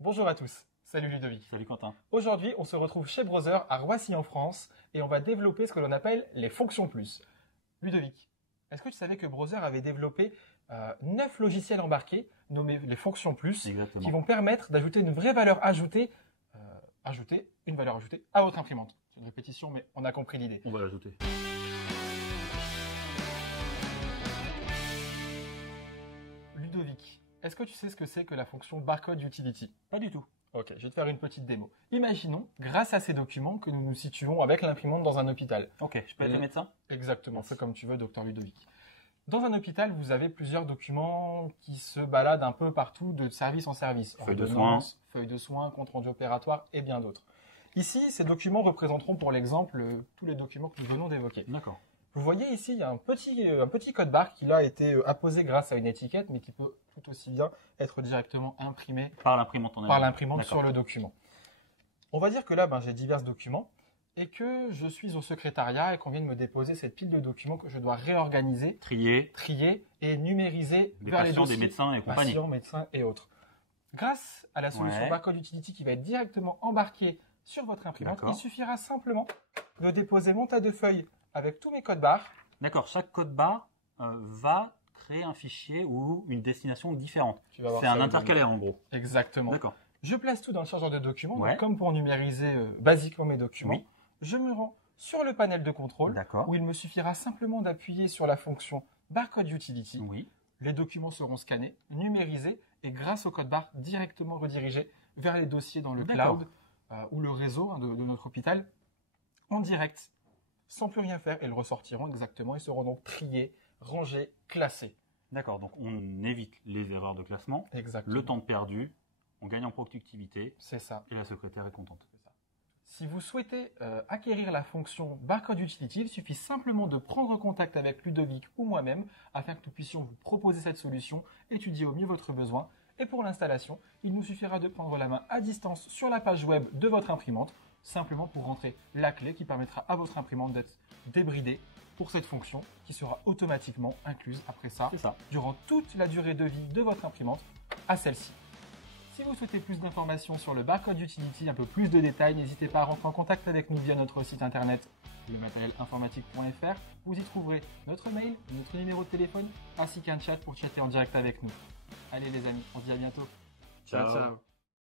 Bonjour à tous, salut Ludovic. Salut Quentin. Aujourd'hui, on se retrouve chez Brother à Roissy en France et on va développer ce que l'on appelle les fonctions plus. Ludovic, est-ce que tu savais que Brother avait développé 9 logiciels embarqués nommés les fonctions plus Exactement. qui vont permettre d'ajouter une vraie valeur ajoutée, une valeur ajoutée à votre imprimante. C'est une répétition, mais on a compris l'idée. On va l'ajouter. Ludovic, est-ce que tu sais ce que c'est que la fonction barcode utility? Pas du tout. Ok, je vais te faire une petite démo. Imaginons, grâce à ces documents, que nous nous situons avec l'imprimante dans un hôpital. Ok, je peux être médecin? Exactement, fais comme tu veux, docteur Ludovic. Dans un hôpital, vous avez plusieurs documents qui se baladent un peu partout de service en service. Feuille de Ordonnances, feuilles de soins, compte rendu opératoire et bien d'autres. Ici, ces documents représenteront pour l'exemple tous les documents que nous venons d'évoquer. D'accord. Vous voyez ici, il y a un petit code barre qui là a été apposé grâce à une étiquette, mais qui peut tout aussi bien être directement imprimé Par l'imprimante en elle-même. par l'imprimante D'accord. sur le document. On va dire que là, j'ai divers documents et que je suis au secrétariat et qu'on vient de me déposer cette pile de documents que je dois réorganiser, Trier trier et numériser des vers les patients, dossiers. des médecins et compagnie. Patients, médecins et autres. Grâce à la solution Ouais. Barcode Utility qui va être directement embarquée sur votre imprimante, D'accord. il suffira simplement de déposer mon tas de feuilles avec tous mes codes barres. D'accord, chaque code barre va créer un fichier ou une destination différente. Tu vas voir C'est ça un au intercalaire en gros. Exactement. D'accord. Je place tout dans le chargeur de documents, Ouais. donc comme pour numériser basiquement mes documents. Oui. Je me rends sur le panel de contrôle D'accord. où il me suffira simplement d'appuyer sur la fonction Barcode Utility. Oui. Les documents seront scannés, numérisés et grâce au code barre directement redirigés vers les dossiers dans le D'accord. cloud ou le réseau de notre hôpital en direct, sans plus rien faire. Ils ressortiront exactement et seront donc triés, rangés, classés. D'accord, donc on évite les erreurs de classement, Exactement. le temps perdu, on gagne en productivité C'est ça. et la secrétaire est contente. Si vous souhaitez acquérir la fonction Barcode Utility, il suffit simplement de prendre contact avec Ludovic ou moi-même afin que nous puissions vous proposer cette solution, étudier au mieux votre besoin. Et pour l'installation, il nous suffira de prendre la main à distance sur la page web de votre imprimante, simplement pour rentrer la clé qui permettra à votre imprimante d'être débridée pour cette fonction qui sera automatiquement incluse après ça, C'est ça. durant toute la durée de vie de votre imprimante à celle-ci. Si vous souhaitez plus d'informations sur le Barcode Utility, un peu plus de détails, n'hésitez pas à rentrer en contact avec nous via notre site internet lematérielinformatique.fr. Vous y trouverez notre mail, notre numéro de téléphone, ainsi qu'un chat pour chatter en direct avec nous. Allez les amis, on se dit à bientôt. Ciao.